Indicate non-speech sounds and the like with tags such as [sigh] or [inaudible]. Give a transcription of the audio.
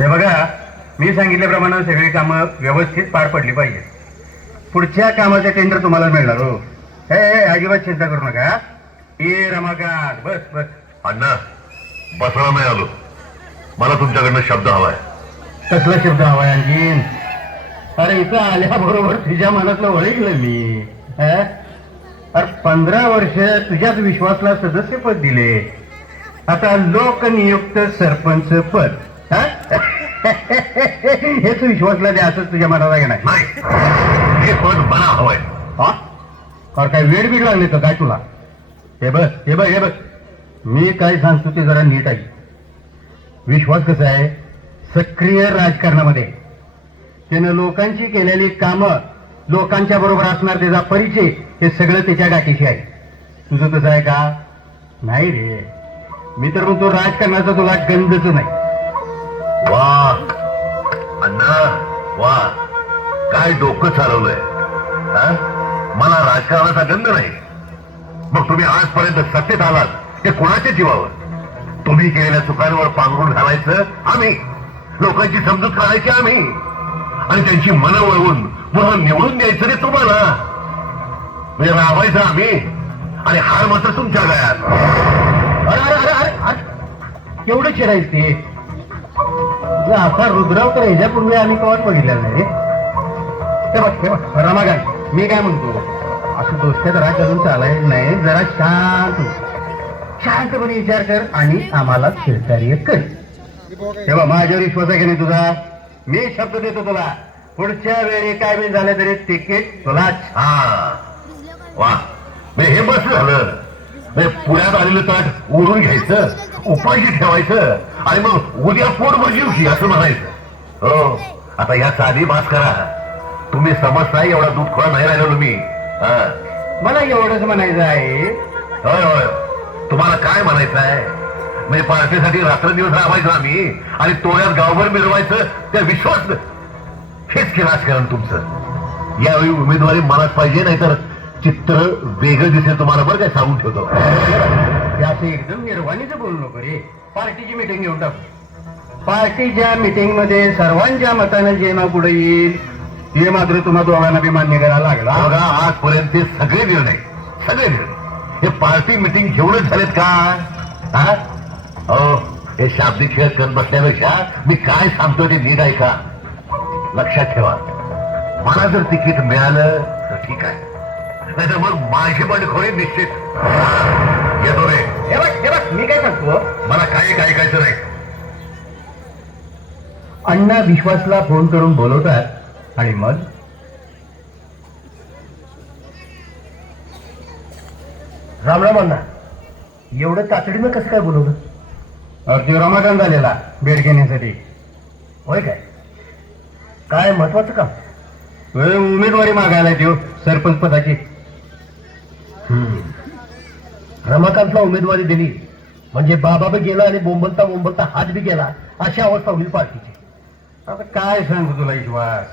हे बघा मी सांगितल्याप्रमाणे सगळी कामं व्यवस्थित पार पडली पाहिजे. पुढच्या कामाचे टेंडर तुम्हाला मिळणार हो. हे अजिबात चिंता करू नका. ये रमाकांत बस बस. अण्णा बसला नाही आलो मला तुमच्याकडनं शब्द हवाय. कसला शब्द हवाय आणखीन अरे इथं आल्याबरोबर तुझ्या मनातलं ओळखलं मी. हं? अरे पंधरा वर्ष तुझ्याच विश्वासला सदस्यपद दिले. आता लोकनियुक्त सरपंच पद. [laughs] हं? हेच विश्वासला द्या असंच तुझ्या मनाला घेणार. नाही. हे पद मला हवंय. हा? काय वेळ बीड लागले तर काय तुला? हे बघ हे बघ हे बघ. मी काय सांगतो ते जरा नीट आहे विश्वास कसा आहे? सक्रिय राजकारणामध्ये. त्यानं लोकांची केलेली कामं लोकांच्या बरोबर असणार त्याचा परिचय हे सगळं त्याच्या गाठीशी आहे. तुझं कसं आहे का? नाही रे. मी तर म्हणतो राजकारणाचा तुला गंधच नाही. वा अण्णा वा काय डोकं चालवलंय मला राजकारणाचा गंध नाही. मग तुम्ही आजपर्यंत सत्तेत आलात ते कोणाच्या जीवावर? तुम्ही केलेल्या चुकांवर पांघरून घालायचं आम्ही. लोकांची समजूत काढायची आम्ही. आणि त्यांची मनं वळवून पुन्हा निवडून द्यायचं रे तुम्हाला. म्हणजे राबायचं आम्ही. आणि हार मात्र तुमच्या गळ्यात. अरे अरे अरे अरे एवढं चिरायचं ते. असा रुद्राव तर ह्याच्यापूर्वी आम्ही कवाच बघितलेला नाही ते बघ हे बघ रमाकांत मी काय म्हणतो? असं दोस्त्यात राग करून चालायचं नाही जरा शांत हो. शांतपणे विचार कर आणि आम्हाला सहकार्य कर. तेव्हा माझ्यावर विश्वास आहे की नाही तुझा? मी शब्द देतो तुला. पुढच्या वेळी काय बी झालं तरी तिकीट तुला छान. वा हे बस झालं. पुण्यात आलेलं ताट उडून घ्यायचं. उपाशी ठेवायचं? आणि मग उद्या पोटभर जेवशी असं म्हणायचं. हो आता या साधी भास करा. तुम्ही समजताय एवढा दूध खोळा नाही राहिलो मी हा. मला एवढंच म्हणायचं आहे. होय होय. तुम्हाला काय म्हणायचं आहे? म्हणजे पार्टीसाठी रात्रंदिवस राबायचं आम्ही आणि तोळ्यात गावभर मिरवायचं त्या विश्वास हेच राजकारण तुमचं. यावेळी उमेदवारी मलाच पाहिजे नाहीतर चित्र वेगळं दिसेल तुम्हाला बरं काय सांगून ठेवतो. हे असं एकदम निर्वाणीचं बोलू नको रे. पार्टीची मिटिंग घेऊन टाकू. पार्टीच्या मिटिंगमध्ये सर्वांच्या मतानं जे नाव पुढे येईल ते मात्र तुम्हा दोघांना बी मान्य करायला लागला. बघा आजपर्यंत ते सगळे निर्णय सगळे निर्णय. हे पार्टी मिटिंग घेऊनच झालेत का? हा? हो हे शाब्दिक खेळ करत बसल्यापेक्षा मी काय सांगतोय ते नीट ऐका. लक्षात ठेवा. मला जर तिकीट मिळालं तर ठीक आहे. नाहीतर मग माझी बंडखोरी निश्चित. हा, येतो रे. हे बघ हे बघ मी काय सांगतो? मला काही काय ऐकायचं नाही. अण्णा विश्वासला फोन करून बोलवतात आणि मग? रामराम अण्णा. एवढं तातडीनं कसं काय बोलवलं? ते रमाकांत झालेला भेट घेण्यासाठी. होय काय? काय महत्वाचं काम? उमेदवारी मागायला देऊ सरपंच पदाची. रमाकांतला उमेदवारी दिली. म्हणजे बाबा बी गेला आणि बोंबलता बोंबलता हात बी गेला. अशी अवस्था होईल पार्टीची. आता काय सांगू तुला विश्वास